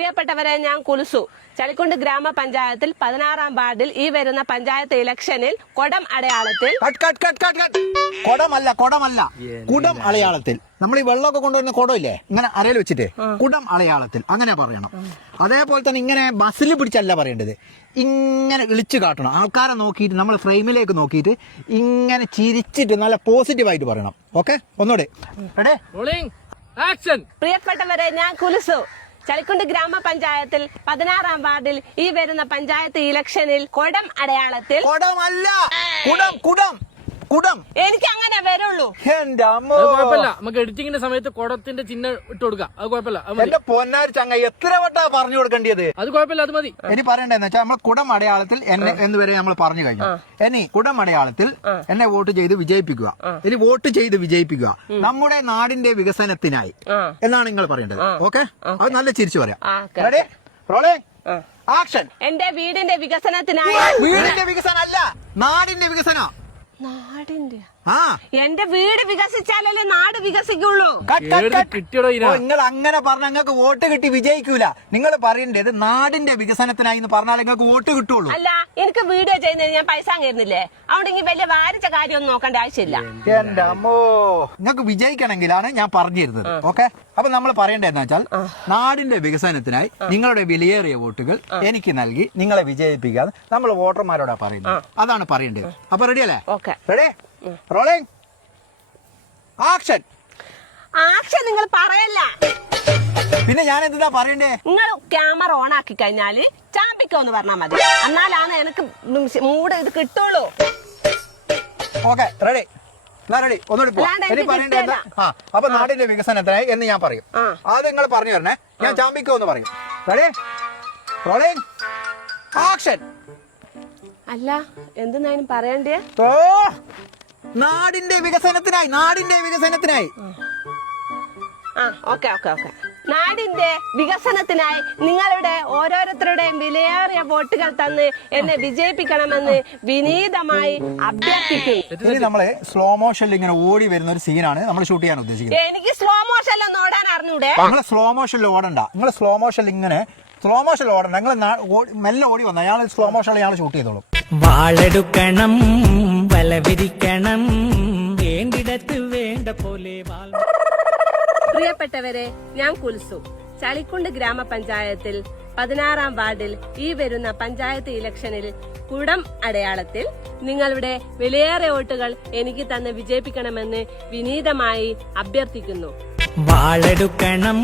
പ്രിയപ്പെട്ടവരെ, ഞാൻ കുൽസു. ചളിക്കുണ്ട് ഗ്രാമപഞ്ചായത്തിൽ 16-ാം വാർഡിൽ ഈ വരുന്ന പഞ്ചായത്ത് ഇലക്ഷനിൽ കൊടം അടയാളത്തിൽ കൊടമല്ല കുടം അടയാളത്തിൽ നമ്മൾ ഈ വെള്ളമൊക്കെ കൊണ്ടുവരുന്ന കുടമില്ലേ, ഇങ്ങനെ അരയിൽ വെച്ചിട്ട് കുടം അടയാളത്തിൽ അങ്ങനെ പറയണം. അതേപോലെ തന്നെ ഇങ്ങനെ ബസ്സിൽ പിടിച്ചല്ല പറയേണ്ടത്, ഇങ്ങനെ വിളിച്ചു കാട്ടണം. ആൾക്കാരെ നോക്കിയിട്ട് നമ്മൾ ഫ്രെയിമിലേക്ക് നോക്കിയിട്ട് ഇങ്ങനെ ചിരിച്ചിട്ട് നല്ല പോസിറ്റീവായിട്ട് പറയണം. ഓക്കെ, ഒന്നുകൂടെ. പ്രിയപ്പെട്ടവരെ, ഞാൻ കുൽസു. ചളിക്കുണ്ട് ഗ്രാമപഞ്ചായത്തിൽ 16-ാം വാർഡിൽ ഈ വരുന്ന പഞ്ചായത്ത് ഇലക്ഷനിൽ കൊടം അടയാളത്തിൽ കുടം എനിക്ക് അങ്ങനെ വരുള്ളൂ. എന്റെ അമ്മ, നമുക്ക് എഡിറ്റിംഗിന്റെ സമയത്ത് കുടത്തിന്റെ ചിഹ്നം ഇട്ട് കൊടുക്കാം. അത് കുഴപ്പമില്ല. എന്റെ പൊന്നാരി ചങ്ങ എത്ര വട്ടാ പറഞ്ഞു കൊടുക്കേണ്ടത്? അത് കുഴപ്പമില്ല, അത് മതി. ഇനി പറയണ്ടെന്ന് വെച്ചാൽ നമ്മൾ കുടം അടയാളത്തിൽ എന്നെ എന്നുവരെ നമ്മൾ പറഞ്ഞു കഴിഞ്ഞു. ഇനി കുടം അടയാളത്തിൽ എന്നെ വോട്ട് ചെയ്ത് വിജയിപ്പിക്കുക. ഇനി വോട്ട് ചെയ്ത് വിജയിപ്പിക്കുക നമ്മുടെ നാടിന്റെ വികസനത്തിനായി എന്നാണ് നിങ്ങൾ പറയേണ്ടത്. ഓക്കെ, അത് നല്ല ചിരിച്ചു പറയാം. Ready? Rolling? Action. എന്റെ വീടിന്റെ വികസനത്തിനായി. വീടിന്റെ വികസനം അല്ല, നാടിന്റെ വികസനം. നാടിന്റെ ആ, എന്റെ വീട് വികസിച്ചാലല്ലേ നാട് വികസിക്കുള്ളൂ. നിങ്ങൾ അങ്ങനെ പറഞ്ഞ നിങ്ങൾക്ക് വോട്ട് കിട്ടി വിജയിക്കൂല. നിങ്ങൾ പറയേണ്ടത് നാടിന്റെ വികസനത്തിനായി എന്ന് പറഞ്ഞാൽ നിങ്ങൾക്ക് വോട്ട് കിട്ടുള്ളൂ. അല്ല, എനിക്ക് വീഡിയോ ചെയ്യുന്നതിന് ഞാൻ പൈസ കയറുന്നില്ലേ? അതുകൊണ്ട് വലിയ വാരിച്ച കാര്യമൊന്നും നോക്കേണ്ട ആവശ്യമില്ല. എന്റെ അമ്മോ, നിങ്ങൾക്ക് വിജയിക്കണമെങ്കിലാണ് ഞാൻ പറഞ്ഞു തരുന്നത്. ഓക്കെ, അപ്പൊ നമ്മൾ പറയേണ്ടതെന്ന് വെച്ചാൽ നാടിന്റെ വികസനത്തിനായി നിങ്ങളുടെ വിലയേറിയ വോട്ടുകൾ എനിക്ക് നൽകി നിങ്ങളെ വിജയിപ്പിക്കുക. നമ്മൾ വോട്ടർമാരോടാ പറയുന്നത്, അതാണ് പറയേണ്ടത്. അപ്പൊ റെഡി അല്ലേ? Okay, ready? Rolling. Action. Action നിങ്ങൾ പറയല്ല. പിന്നെ ഞാൻ എന്താ പറയണ്ടേ? നിങ്ങൾ ക്യാമറ ഓൺ ആക്കി കഴിഞ്ഞാല് ചാമ്പിക്കോന്ന് പറഞ്ഞാൽ മതി. എന്നാലാണ് എനിക്ക് മൂഡ് ഇത് കിട്ടുള്ളൂ. Okay, ready. റെഡി, ഒന്നുകൂടി പോവാം. ഇനി പറയേണ്ടത് അപ്പൊ നാടിന്റെ വികസനത്തിനായി എന്ന് ഞാൻ പറയും. അത് നിങ്ങൾ പറഞ്ഞു തരണേ. ഞാൻ ചാമ്പിക്കോ എന്ന് പറയും. റെഡി? റോളിംഗ്. ആക്ഷൻ. അല്ല, എന്തെന്നായാലും പറയണ്ടേ? ഓ, നാടിന്റെ വികസനത്തിനായി, നാടിന്റെ വികസനത്തിനായി. Okay okay okay. നാടിന്റെ വികസനത്തിനായി നിങ്ങളുടെ ഓരോരുത്തരുടെയും വിലയേറിയ വോട്ടുകൾ തന്ന് എന്നെ വിജയിപ്പിക്കണമെന്ന് വിനീതമായി അഭ്യർത്ഥിക്കുന്നു. ഇനി നമ്മള് സ്ലോ മോഷനിൽ ഇങ്ങനെ ഓടി വരുന്ന ഒരു സീനാണ് നമ്മൾ ഷൂട്ട് ചെയ്യാൻ ഉദ്ദേശിക്കുന്നത്. എനിക്ക് സ്ലോ മോഷനിലൊന്നും ഓടാൻ അറിഞ്ഞൂടെ? നിങ്ങൾ സ്ലോ മോഷനിൽ ഓടണ്ട. നിങ്ങൾ സ്ലോ മോഷനിൽ ഇങ്ങനെ ഓടണ്ട. നിങ്ങൾ മെല്ലെ ഓടി വന്ന അയാൾ സ്ലോ മോഷനിൽ ഞാൻ ഷൂട്ട് ചെയ്തോളും. വാളെടുക്കണം, വലവിരിക്കണം, വേണ്ടിടത്ത് വേണ്ട പോലെ. പ്രിയപ്പെട്ടവരെ, ഞാൻ കുൽസു. ചളിക്കുണ്ട് ഗ്രാമപഞ്ചായത്തിൽ 16-ാം വാർഡിൽ ഈ വരുന്ന പഞ്ചായത്ത് ഇലക്ഷനിൽ കുടം അടയാളത്തിൽ നിങ്ങളുടെ വിലയേറിയ വോട്ടുകൾ എനിക്ക് തന്ന് വിജയിപ്പിക്കണമെന്ന് വിനീതമായി അഭ്യർത്ഥിക്കുന്നു. വാളെടുക്കണം,